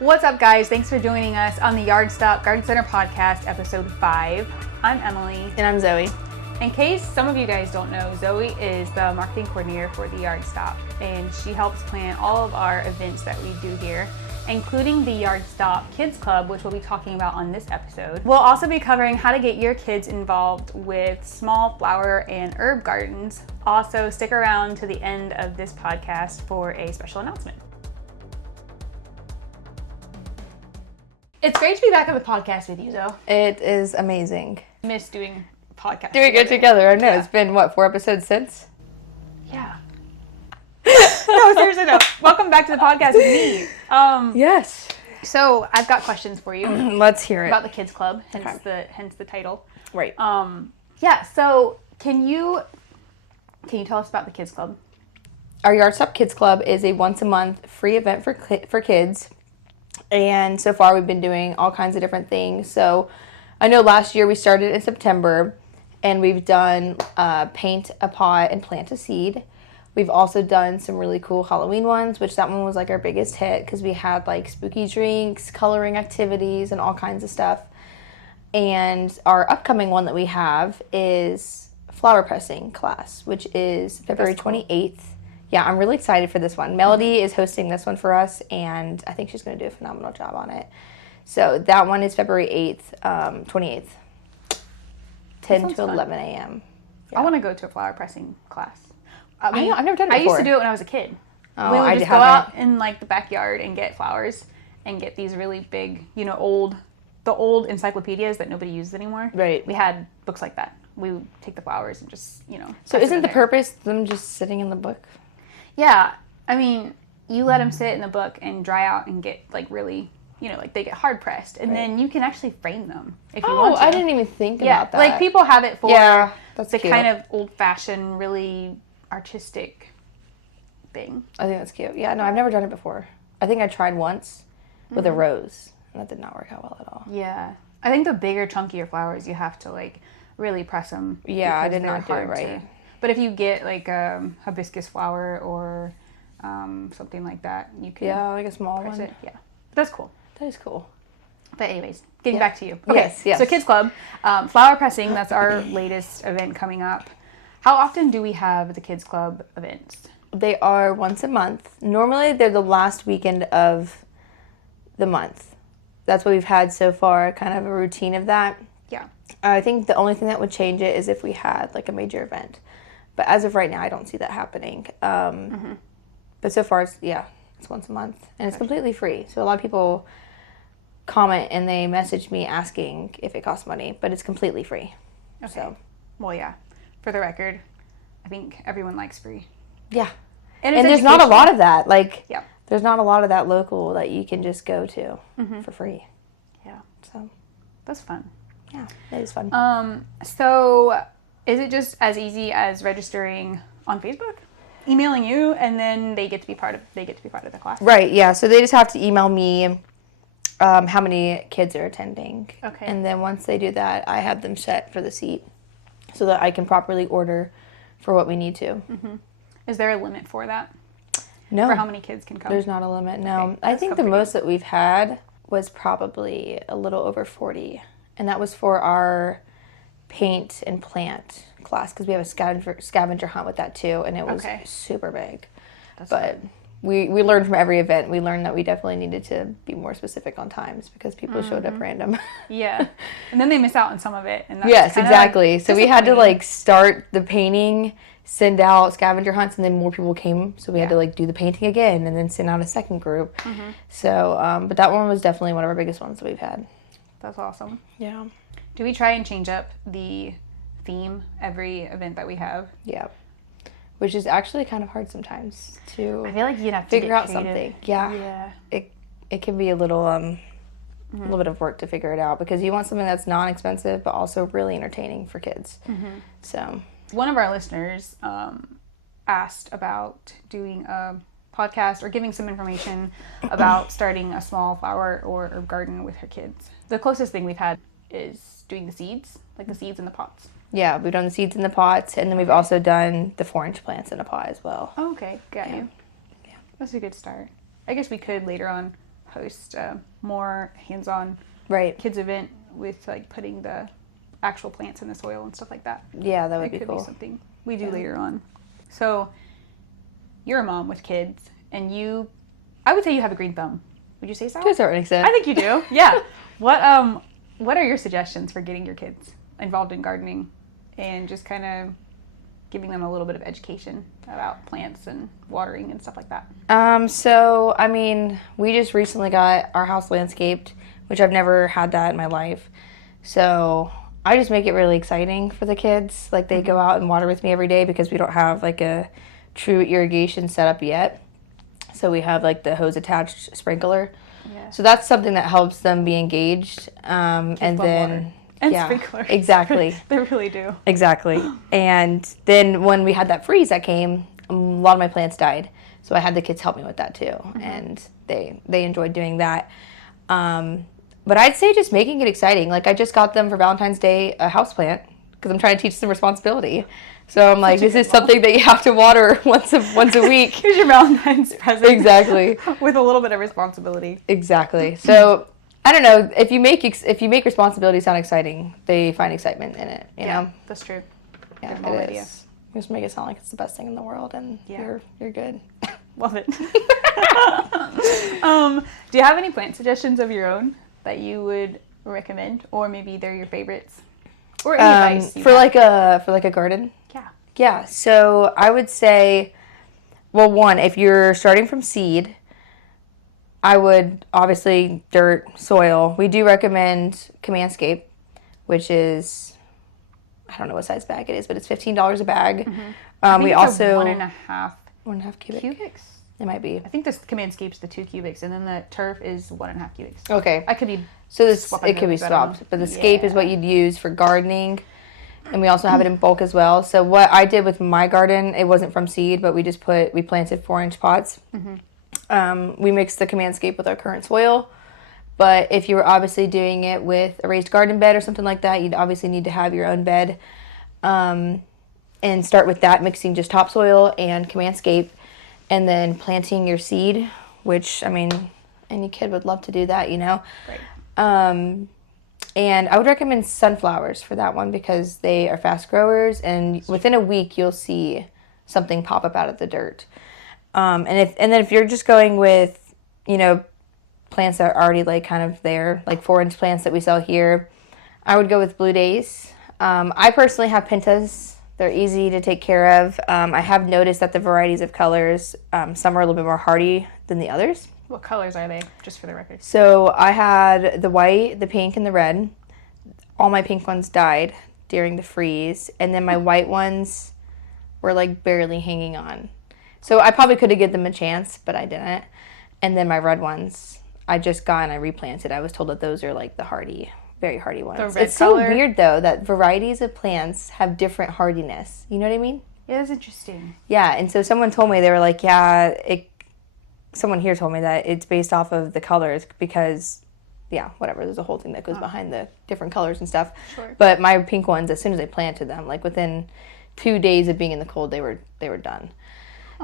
What's up, guys? Thanks for joining us on the Yard Stop Garden Center podcast, episode 5. I'm Emily. And I'm Zoe. In case some of you guys don't know, Zoe is the marketing coordinator for the Yard Stop, and she helps plan all of our events that we do here, including the Yard Stop Kids Club, which we'll be talking about on this episode. We'll also be covering how to get your kids involved with small flower and herb gardens. Also, stick around to the end of this podcast for a special announcement. It's great to be back on the podcast with you, Zoe. It is amazing. Miss doing podcasts. Doing it together. I know. Yeah. It's been, 4 episodes since? Yeah. No, seriously though. Welcome back to the podcast with me. Yes. So I've got questions for you. Let's hear it. About the Kids Club, hence the title. Right. Yeah, so can you tell us about the Kids Club? Our Yard Stop Kids Club is a once a month free event for kids. And so far we've been doing all kinds of different things. So I know last year we started in September and we've done paint a pot and plant a seed. We've also done some really cool Halloween ones, which that one was like our biggest hit because we had like spooky drinks, coloring activities, and all kinds of stuff. And our upcoming one that we have is flower pressing class, which is February 28th. Yeah, I'm really excited for this one. Melody is hosting this one for us, and I think she's going to do a phenomenal job on it. So that one is February 8th, 28th, 10 to 11 a.m. Yeah. I want to go to a flower pressing class. I've never done it before. I used to do it when I was a kid. Oh, we would just go out in like the backyard and get flowers and get these really big, the old encyclopedias that nobody uses anymore. Right. We had books like that. We would take the flowers and just, So isn't the purpose them just sitting in the book? Yeah. I mean, you let them sit in the book and dry out and get like really, like they get hard pressed. And then you can actually frame them if you want to. I didn't even think about that. Like people have it for that's the cute. kind of old fashioned, really artistic thing. I think that's cute. Yeah, no, I've never done it before. I think I tried once with a rose, and that did not work out well at all. Yeah. I think the bigger, chunkier flowers, you have to like really press them. Yeah, I did not do it right. But if you get like a hibiscus flower or something like that, you can like a small press one. It. Yeah. That's cool. That is cool. But anyways, getting back to you. Okay, yes. So Kids Club, flower pressing, that's our latest event coming up. How often do we have the Kids Club events? They are once a month. Normally, they're the last weekend of the month. That's what we've had so far, kind of a routine of that. Yeah. I think the only thing that would change it is if we had like a major event. But as of right now, I don't see that happening. But so far, it's once a month. And it's completely free. So a lot of people comment and they message me asking if it costs money. But it's completely free. Okay. So. Well, yeah. For the record, I think everyone likes free. Yeah. And there's not a lot of that. Yeah. There's not a lot of that local that you can just go to for free. Yeah. So. That's fun. Yeah, it is fun. So is it just as easy as registering on Facebook, emailing you, and then they get to be part of the class? Right. Yeah. So they just have to email me how many kids are attending. Okay. And then once they do that, I have them set for the seat so that I can properly order for what we need to. Mm-hmm. Is there a limit for that? No. For how many kids can come? There's not a limit. No. Okay. I think the most that we've had was probably a little over 40. And that was for our paint and plant class because we have a scavenger hunt with that too, and it was super big. But we learned from every event. We learned that we definitely needed to be more specific on times because people showed up random. Yeah, and then they miss out on some of it. And that's yes, exactly. Like so we had to like start the painting, send out scavenger hunts, and then more people came. So we had to like do the painting again and then send out a second group. So, but that one was definitely one of our biggest ones that we've had. That's awesome. Yeah. Do we try and change up the theme every event that we have? Yeah. Which is actually kind of hard sometimes to I feel like you'd have to figure out creative. something. Yeah. It can be a little bit of work to figure it out because you want something that's non-expensive but also really entertaining for kids. So one of our listeners asked about doing a podcast or giving some information about starting a small flower or herb garden with her kids. The closest thing we've had is doing the seeds, like the seeds in the pots. Yeah, we've done the seeds in the pots, and then we've also done the 4-inch plants in a pot as well. Oh, okay, got you. Yeah. That's a good start. I guess we could later on host a more hands-on Right. kids event with like putting the actual plants in the soil and stuff like that. Yeah, that would It be could cool. be something we do later on. So you're a mom with kids, and I would say you have a green thumb. Would you say so? To a certain extent. I think you do. Yeah. What are your suggestions for getting your kids involved in gardening and just kind of giving them a little bit of education about plants and watering and stuff like that? So, I mean, we just recently got our house landscaped, which I've never had that in my life. So, I just make it really exciting for the kids. Like, they go out and water with me every day because we don't have, like, a true irrigation setup yet. So, we have, like, the hose-attached sprinkler. Yeah. So, that's something that helps them be engaged. And love then... water. And yeah, sprinklers. exactly. They really do. Exactly. And then when we had that freeze that came, a lot of my plants died. So I had the kids help me with that too. And they enjoyed doing that. But I'd say just making it exciting. Like I just got them for Valentine's Day a houseplant because I'm trying to teach them responsibility. So I'm like, this is something that you have to water once a week. Here's your Valentine's present. Exactly. With a little bit of responsibility. Exactly. So I don't know, if you make responsibility sound exciting, they find excitement in it, you know? That's true. Yeah, Good whole it idea. is. You just make it sound like it's the best thing in the world, and you're good. Love it. Do you have any plant suggestions of your own that you would recommend, or maybe they're your favorites, or any advice you for have? like a garden? Yeah. Yeah. So I would say, well, one, if you're starting from seed, I would obviously dirt, soil. We do recommend Commandscape, which is, I don't know what size bag it is, but it's $15 a bag. I think We it's also 1.5 1.5 cubic. cubics. It might be. I think this Commandscape's the 2 cubics, and then the turf is 1.5 cubics. Okay. I could be. So this swapping it could be those, I don't know. swapped, but the scape is what you'd use for gardening, and we also have it in bulk as well. So what I did with my garden, it wasn't from seed, but we planted 4-inch pots. We mixed the Commandscape with our current soil, but if you were obviously doing it with a raised garden bed or something like that, you'd obviously need to have your own bed, and start with that, mixing just topsoil and Commandscape, and then planting your seed, which, I mean, any kid would love to do that, you know? Right. And I would recommend sunflowers for that one because they are fast growers, and within a week you'll see something pop up out of the dirt. And then if you're just going with, you know, plants that are already like kind of there, like 4-inch plants that we sell here, I would go with Blue Days. I personally have Pintas. They're easy to take care of. I have noticed that the varieties of colors, some are a little bit more hardy than the others. What colors are they, just for the record? So I had the white, the pink, and the red. All my pink ones died during the freeze, and then my white ones were like barely hanging on. So I probably could have given them a chance, but I didn't. And then my red ones, I just got and I replanted. I was told that those are like the hardy, very hardy ones. The red It's so color? weird though that varieties of plants have different hardiness. You know what I mean? Yeah, that's interesting. Yeah, and so someone told me, they were like, yeah, someone here told me that it's based off of the colors because, yeah, whatever, there's a whole thing that goes behind the different colors and stuff. Sure. But my pink ones, as soon as I planted them, like within 2 days of being in the cold, they were done.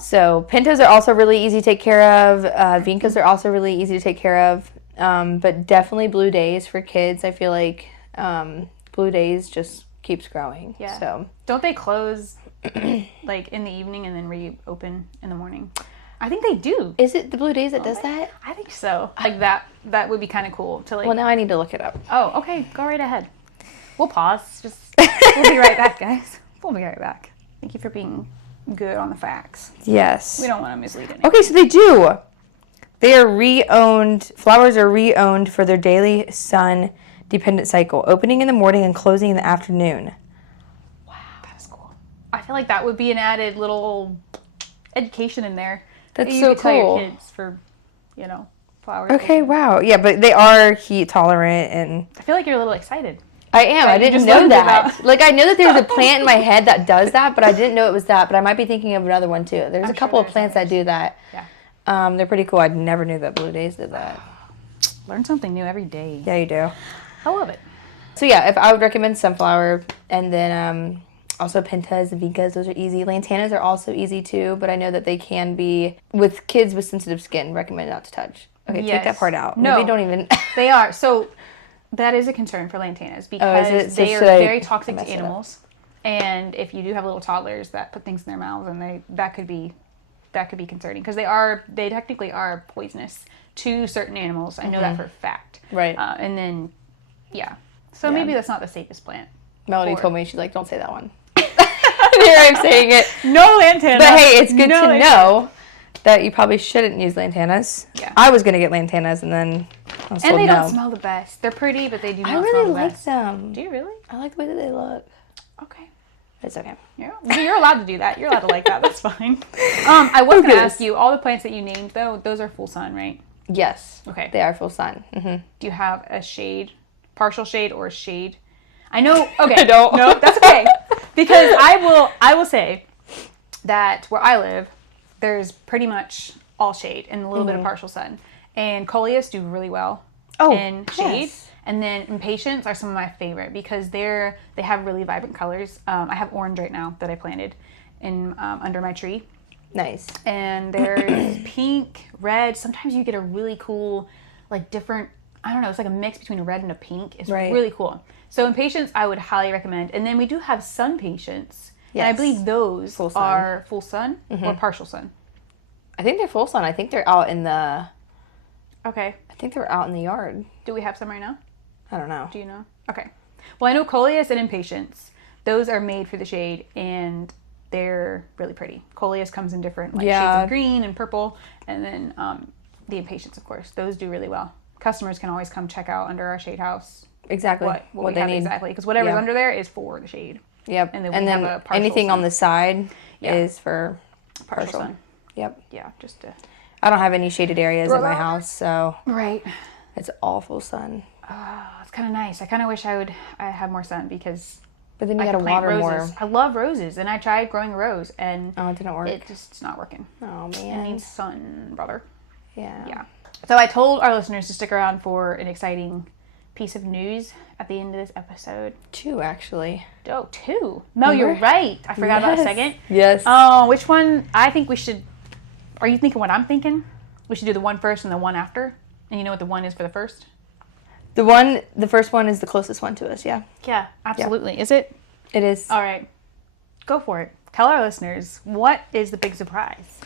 So Pintas are also really easy to take care of. Vincas are also really easy to take care of. But definitely Blue Days for kids. I feel like Blue Days just keeps growing. Yeah. So Don't they close like in the evening and then reopen in the morning? I think they do. is it the Blue Days that does that? I think so. Like that would be kind of cool to like. Well, now I need to look it up. Oh, okay. Go right ahead. We'll pause. We'll be right back, guys. We'll be right back. Thank you for being good on the facts. Yes. We don't want to mislead anyone. Okay, so they do. They are re-owned. Flowers are re-owned for their daily sun dependent cycle, opening in the morning and closing in the afternoon. Wow, that is cool. I feel like that would be an added little education in there. That's that you so could tell cool. your kids for, flowers. Okay, wow. Yeah, but they are heat tolerant, and I feel like you're a little excited. I am. That I you didn't just know learned that. about. Like, I know that there's a plant in my head that does that, but I didn't know it was that. But I might be thinking of another one too. There's I'm a couple sure of plants that do that. Yeah. They're pretty cool. I never knew that Blue Days did that. Learn something new every day. Yeah, you do. I love it. So yeah, if I would recommend sunflower, and then also Pintas and Vincas, those are easy. Lantanas are also easy too, but I know that they can be, with kids with sensitive skin, recommended not to touch. Okay, take Yes. that part out. No. Maybe don't even. They are. So that is a concern for lantanas because it? So they are should I very toxic mess to it up? animals. And if you do have little toddlers that put things in their mouths, and that could be concerning because they technically are poisonous to certain animals. I know that for a fact. Right. And then, yeah. So Yeah. maybe that's not the safest plant. Melody Or- told me, she's like, don't say that one. Here I'm saying it. No lantana. But hey, it's good No to lantana. know that you probably shouldn't use lantanas. Yeah. I was going to get lantanas and then I was And told they no. don't smell the best. They're pretty, but they do not I smell really the like best. them. Do you really? I like the way that they look. Okay. It's okay. Yeah. Well, you're allowed to do that. You're allowed to like that. That's fine. I was going to Okay. ask you, all the plants that you named, though, those are full sun, right? Yes. Okay. They are full sun. Mm-hmm. Do you have a shade, partial shade, or a shade? I know. Okay. I don't. No, that's okay. Because I will say that where I live, there's pretty much all shade and a little bit of partial sun. And coleus do really well in shade. yes. And then impatiens are some of my favorite because they have really vibrant colors. I have orange right now that I planted in under my tree. Nice. And there's pink, red. Sometimes you get a really cool, like different, I don't know, it's like a mix between a red and a pink. It's Right. really cool. So impatiens, I would highly recommend. And then we do have sun patients. And I Yes. believe those Full sun. are full sun or partial sun. I think they're full sun. I think they're out in the. Okay. I think they're out in the yard. Do we have some right now? I don't know. Do you know? Okay. Well, I know coleus and impatiens. Those are made for the shade and they're really pretty. Coleus comes in different shades Yeah. of green and purple. And then the impatiens, of course. Those do really well. Customers can always come check out under our shade house Exactly. what we they have need. exactly. Because whatever's Yeah. under there is for the shade. Yep. And And then then, we have a partial anything on sun. the side Yeah. is for Partial sun. Yep. Yeah, just to... I don't have any shaded areas in my Right. house, so Right. it's all full sun. Oh, it's kind of nice. I kind of wish I have more sun because But then you I gotta could plant water roses. more. I love roses, and I tried growing a rose, and Oh, it didn't work. it's not working. Oh It man. needs sun, brother. Yeah. Yeah. So I told our listeners to stick around for an exciting piece of news at the end of this episode. 2 actually. Oh, 2. No, you're Remember? right. I forgot about a Yes. second. Yes. Oh, which one? I think we should. Are you thinking what I'm thinking? We should do the one first and the one after. And you know what the one is for the first? the first one is the closest one to us. Yeah. Yeah, absolutely. Is it? It is. All right. Go for it. Tell our listeners, what is the big surprise?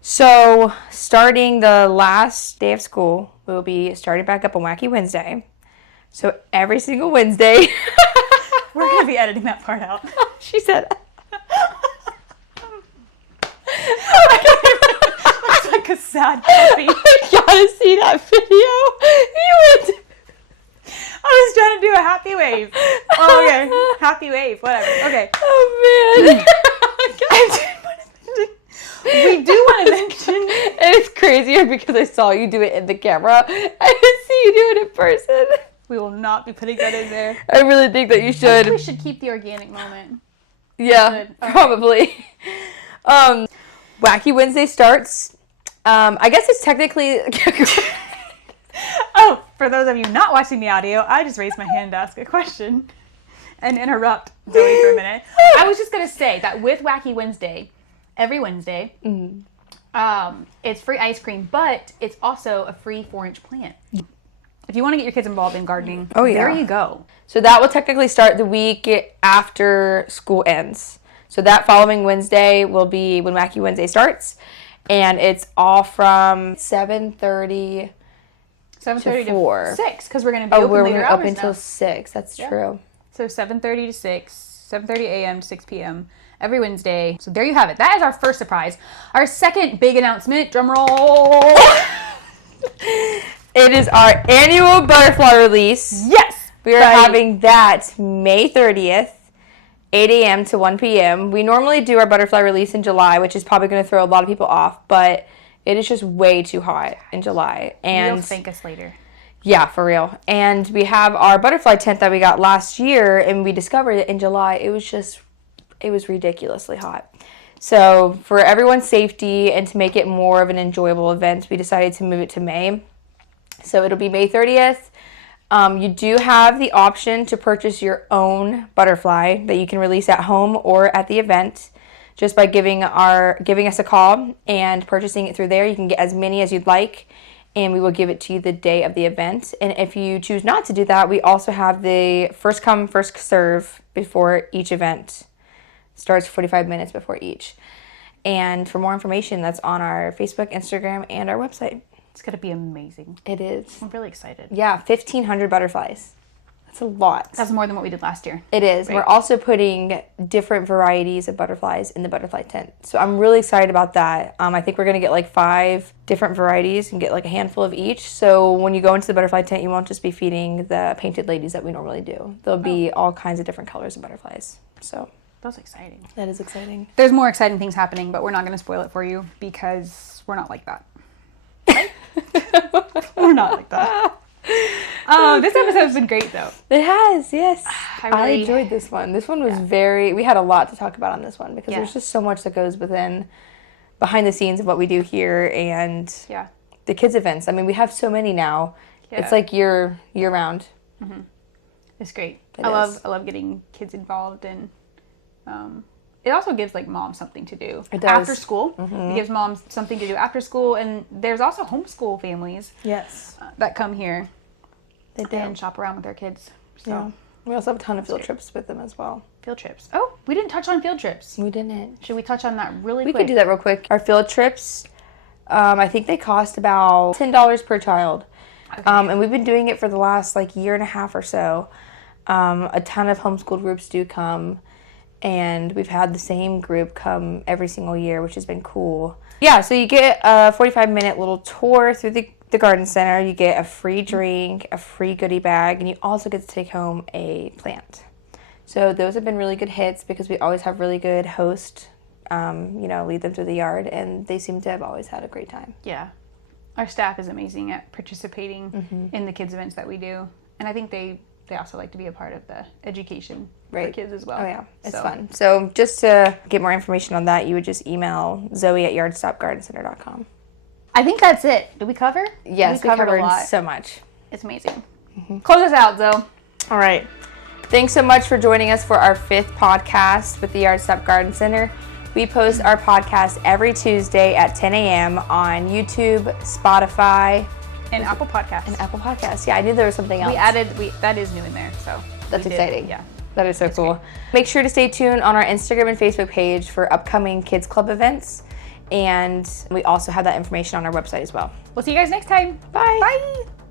So, starting the last day of school, we'll be starting back up on Wacky Wednesday. So, every single Wednesday. We're going to be editing that part out. She said. It's like a sad puppy. I gotta see that video. You went. I was trying to do a happy wave. Oh, okay. Happy wave. Whatever. Okay. Oh man. We do want to mention. And it's crazier because I saw you do it in the camera. I didn't see you do it in person. We will not be putting that in there. I really think that you I should. think we should keep the organic moment. Yeah, Good. All right. probably. Wacky Wednesday starts. I guess it's technically. Oh, for those of you not watching the audio, I just raised my hand to ask a question and interrupt Zoe for a minute. I was just going to say that with Wacky Wednesday, every Wednesday, it's free ice cream, but it's also a free 4-inch plant. If you want to get your kids involved in gardening, Oh, yeah. there you go. So that will technically start the week after school ends. So that following Wednesday will be when Wacky Wednesday starts, and it's all from 7:30. 7:30 to 4. to 6, because we're going to be Oh, open we're later up hours until now. 6. That's true. So 7:30 to 6, 7:30 a.m. to 6 p.m. every Wednesday. So there you have it. That is our first surprise. Our second big announcement, drum roll. It is our annual butterfly release. Yes. We are Right. having that May 30th, 8 a.m. to 1 p.m. We normally do our butterfly release in July, which is probably going to throw a lot of people off, but it is just way too hot in July. And You'll thank us later. yeah, for real. And we have our butterfly tent that we got last year, and we discovered it in July. It was ridiculously hot. So for everyone's safety and to make it more of an enjoyable event, we decided to move it to May. So it'll be May 30th. You do have the option to purchase your own butterfly that you can release at home or at the event just by giving us a call and purchasing it through there. You can get as many as you'd like. and we will give it to you the day of the event. And if you choose not to do that, we also have the first come, first serve before each event starts, 45 minutes before each. And for more information, that's on our Facebook, Instagram, and our website. It's going to be amazing. It is. I'm really excited. Yeah, 1,500 butterflies. That's a lot. That's more than what we did last year. It is. Right. We're also putting different varieties of butterflies in the butterfly tent. So I'm really excited about that. I think we're going to get like 5 different varieties and get like a handful of each. So when you go into the butterfly tent, you won't just be feeding the painted ladies that we normally do. There'll be all kinds of different colors of butterflies. So That's exciting. that is exciting. There's more exciting things happening, but we're not going to spoil it for you because we're not like that. We're not like that. This episode's been great, though. It has, yes. I really- enjoyed this one. This one was we had a lot to talk about on this one because Yeah. there's just so much that goes behind the scenes of what we do here and Yeah. the kids events. I mean, we have so many now. Yeah. It's like year round. It's great. It I is. love getting kids involved, and it also gives like moms something to do It does. after school. It gives moms something to do after school, and there's also homeschool families Yes, that come here they do. and shop around with their kids. So Yeah. We also have a ton of field trips with them as well. field trips. Oh, we didn't touch on field trips. We didn't. Should we touch on that really We quick? could do that real quick. Our field trips, I think they cost about $10 per child. Okay. And we've been doing it for the last like year and a half or so. A ton of homeschool groups do come, and we've had the same group come every single year, which has been cool. Yeah, so you get a 45-minute little tour through the garden center. You get a free drink, a free goodie bag, and you also get to take home a plant. So those have been really good hits because we always have really good hosts, lead them through the yard, and they seem to have always had a great time. Yeah. Our staff is amazing at participating in the kids events that we do. And I think they also like to be a part of the education for Right. kids as well. Oh yeah, it's So, fun. So just to get more information on that, you would just email Zoe@yardstopgardencenter.com. I think that's it. Did we cover? Yes, we covered covered a lot. so much. It's amazing. Close us out, Zoe. All right. Thanks so much for joining us for our 5th podcast with the Yardstop Garden Center. We post our podcast every Tuesday at 10 a.m. on YouTube, Spotify, And Apple Podcasts. and Apple Podcasts. Yeah, I knew there was something else. that is new in there, so. That's we did- exciting. Yeah. That is so cool. Make sure to stay tuned on our Instagram and Facebook page for upcoming Kids Club events. And we also have that information on our website as well. We'll see you guys next time. Bye. Bye.